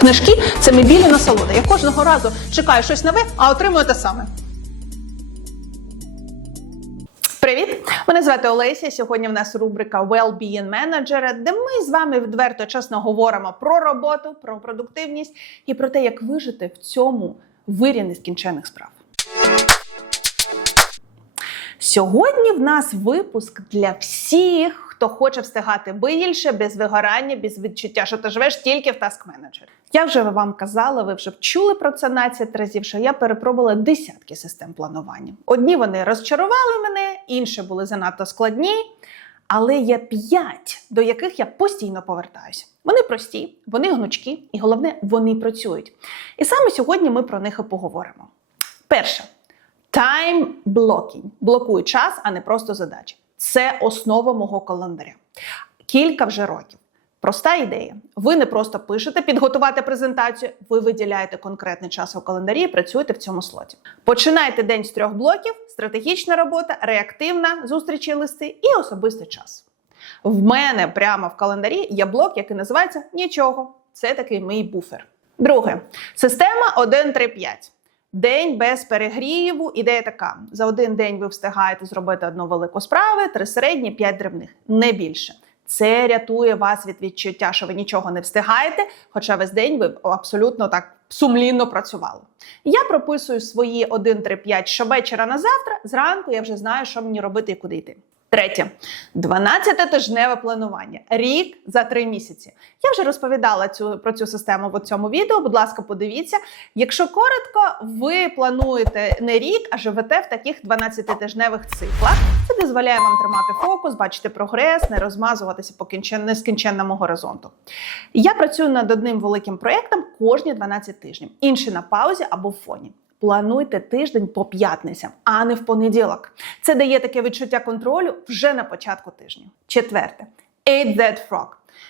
Книжки це мебільна насолода. Я кожного разу чекаю щось нове, а отримую те саме. Привіт! Мене звати Олеся. Сьогодні в нас рубрика Well-being Manager, де ми з вами відверто чесно говоримо про роботу, про продуктивність і про те, як вижити в цьому вирі нескінчених справ. Сьогодні в нас випуск для всіх, хто хоче встигати більше, без вигорання, без відчуття, що ти живеш тільки в таск менеджері. Я вже вам казала, ви вже чули про це 12 разів, що я перепробувала десятки систем планування. Одні вони розчарували мене, інші були занадто складні. Але є п'ять, до яких я постійно повертаюся. Вони прості, вони гнучкі, і головне, вони працюють. І саме сьогодні ми про них і поговоримо. Перше Time blocking. Блокую час, а не просто задачі. Це основа мого календаря. Кілька вже років. Проста ідея. Ви не просто пишете підготувати презентацію, ви виділяєте конкретний час у календарі і працюєте в цьому слоті. Починайте день з трьох блоків: стратегічна робота, реактивна, зустрічі листи і особистий час. В мене прямо в календарі є блок, який називається Нічого. Це такий мій буфер. Друге, система 1-3-5. День без перегріву. Ідея така: за один день ви встигаєте зробити одну велику справу, три середні, п'ять дрібних, не більше. Це рятує вас від відчуття, що ви нічого не встигаєте, хоча весь день ви абсолютно так сумлінно працювали. Я прописую свої 1, 3, 5 щовечора на завтра. Зранку я вже знаю, що мені робити і куди йти. Третє 12-тижневе планування. Рік за три місяці. Я вже розповідала цю про цю систему в цьому відео. Будь ласка, подивіться. Якщо коротко, ви плануєте не рік, а живете в таких 12-тижневих циклах. Це дозволяє вам тримати фокус, бачити прогрес, не розмазуватися по кінчен... нескінченному горизонту. Я працюю над одним великим проєктом кожні 12 тижнів, інший на паузі або в фоні. Плануйте тиждень по п'ятницям, а не в понеділок. Це дає таке відчуття контролю вже на початку тижня. Четверте, Eat that frog.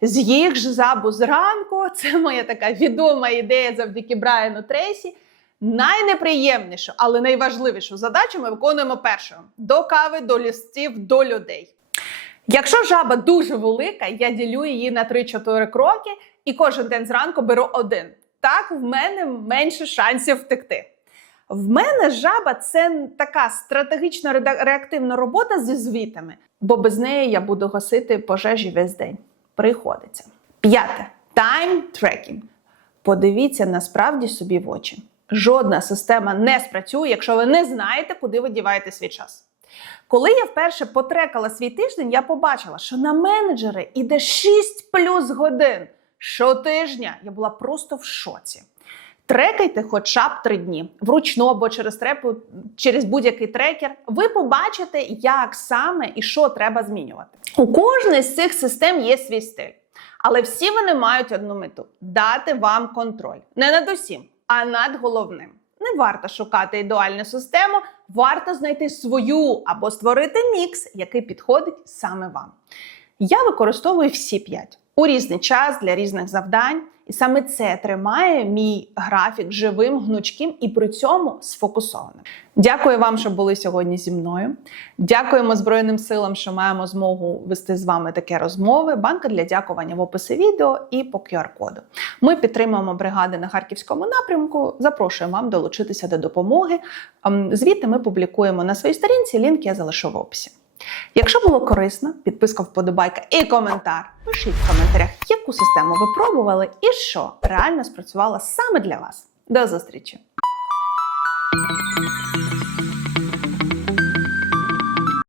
З'їж жабу зранку. Це моя така відома ідея завдяки Брайану Трейсі. Найнеприємнішу, але найважливішу задачу ми виконуємо першою: до кави, до лістів, до людей. Якщо жаба дуже велика, я ділю її на 3-4 кроки і кожен день зранку беру один. Так в мене менше шансів втекти. В мене жаба це така стратегічна реактивна робота зі звітами, бо без неї я буду гасити пожежі весь день. Приходиться. П'яте тайм трекінг. Подивіться насправді собі в очі. Жодна система не спрацює, якщо ви не знаєте, куди ви діваєте свій час. Коли я вперше потрекала свій тиждень, я побачила, що на менеджери іде 6 плюс годин щотижня. Я була просто в шоці. Трекайте хоча б три дні вручну або через трепу, через будь-який трекер. Ви побачите, як саме і що треба змінювати. У кожної з цих систем є свій стиль, але всі вони мають одну мету дати вам контроль не над усім, а над головним. Не варто шукати ідеальну систему, варто знайти свою або створити мікс, який підходить саме вам. Я використовую всі п'ять у різний час для різних завдань, і саме це тримає мій графік живим, гнучким і при цьому сфокусованим. Дякую вам, що були сьогодні зі мною. Дякуємо Збройним силам, що маємо змогу вести з вами такі розмови. Банка для дякування в описі відео і по QR-коду. Ми підтримуємо бригади на харківському напрямку. Запрошуємо вам долучитися до допомоги. Ем, Звіти ми публікуємо на своїй сторінці. Лінк я залишу в описі. Якщо було корисно, підписка, вподобайка і коментар. Пишіть в коментарях, яку систему ви пробували і що реально спрацювало саме для вас. До зустрічі!